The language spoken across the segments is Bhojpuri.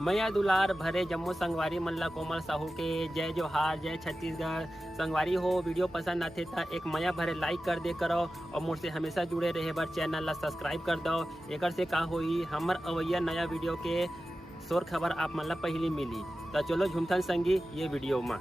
मैया दुलार भरे जम्मू संगवारी मल्ला कोमल साहू के जय जोहार, जय छत्तीसगढ़। संगवारी हो वीडियो पसंद आते तो एक मैया भरे लाइक कर दे करो और मुझसे हमेशा जुड़े रहे बर चैनल ला सब्सक्राइब कर दो। एक से का होई हमर अवैया नया वीडियो के शोर खबर आप मन ला पहली मिली। तो चलो झुमथन संगी ये वीडियो में।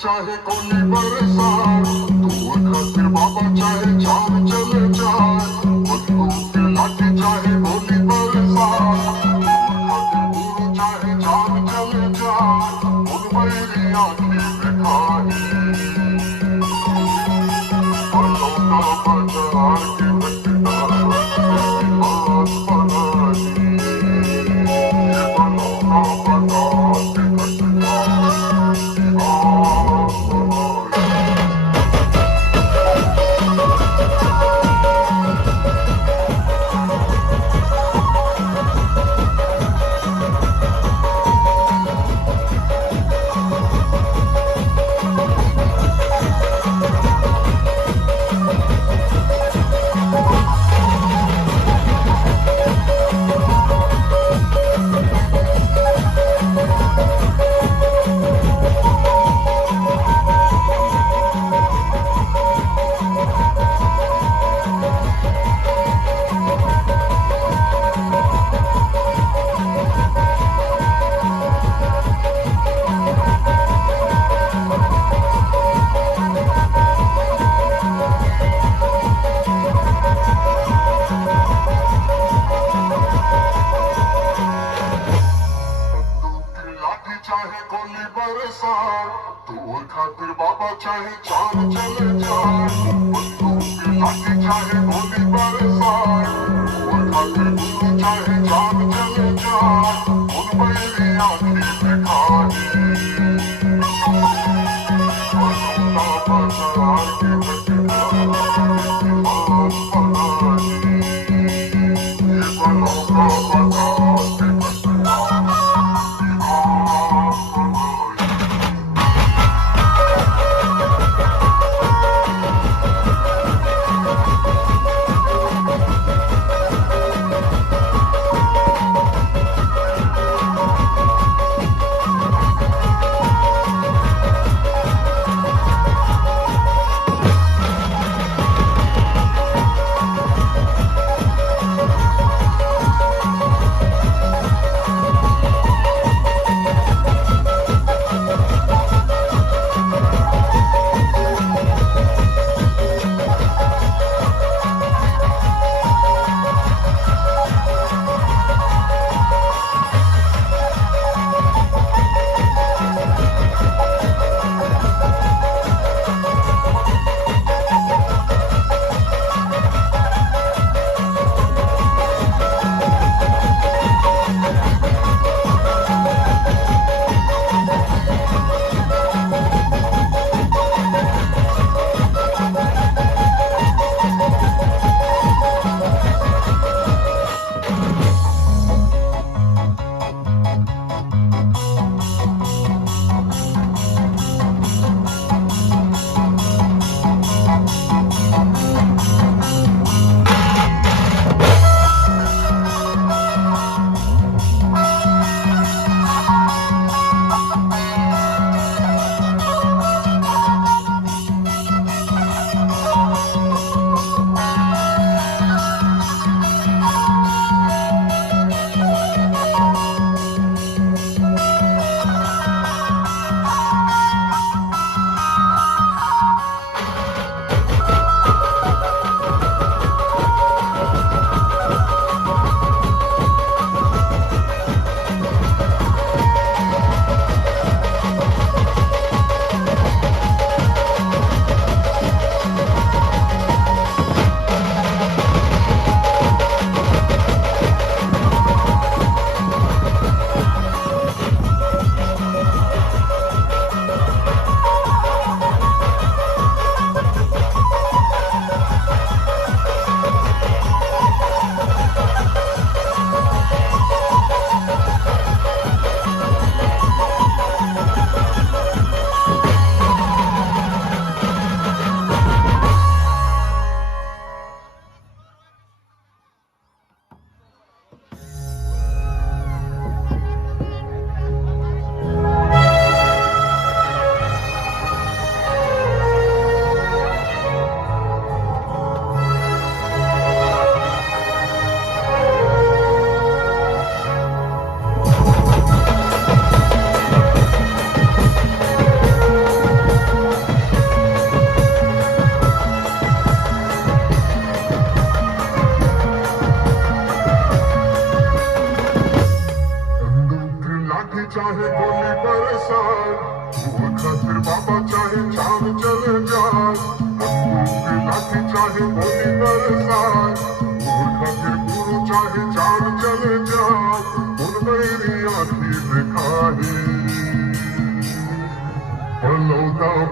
चाहे कोली बरसात तू खातिर बाबा चाहे चांद चले जाए, बंदूक की लाठी चाहे गोली बरसात तू खातिर गुरु चाहे चांद चले जाए, उन मेरी आँखें दिखाई अलोना बाजार के बचना इतिहास बनाई अलोना बाजार के बचना चाहे गोली बरसात तू खातिर बाबा चाहे चांद चले जाए, बंदूक की लाठी चाहे गोली बरसात तू खातिर गुरु चाहे चांद चले जाए, उन मेरी आँखें दिखाई अलोना बाजार के बचना इतिहास बनाई अलोना बाजार के बचना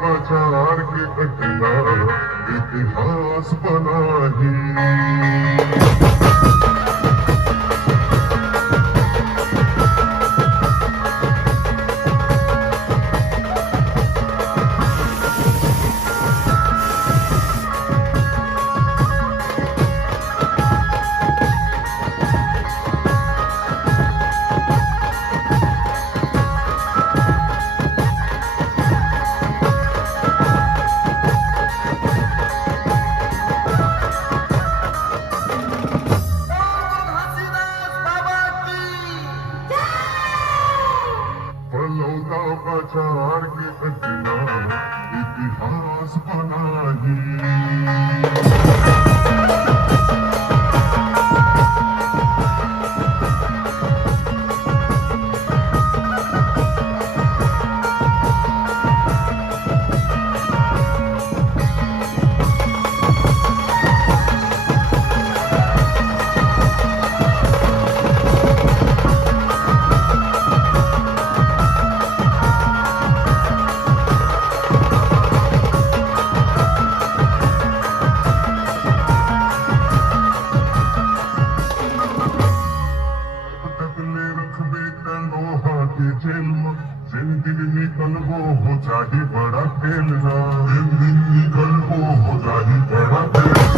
प्रचार की घटना इतिहास बनाही। फलौदा प्रचार की घटना इतिहास बनाही। जिन दिन निकल वो हो जाए बड़ा खेलना, जिन दिन निकल वो हो जाए बड़ा खेलना।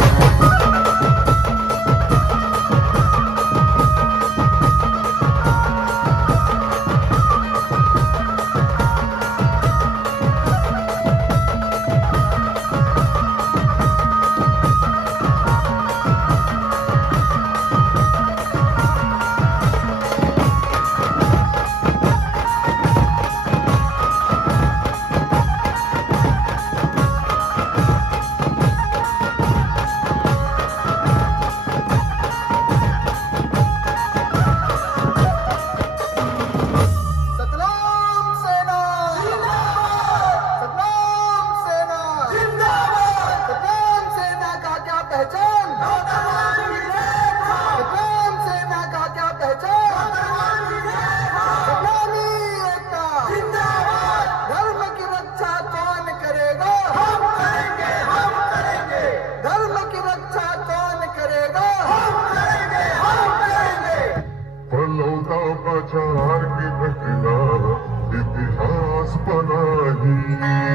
प्रचार की घटना इतिहास बनाही।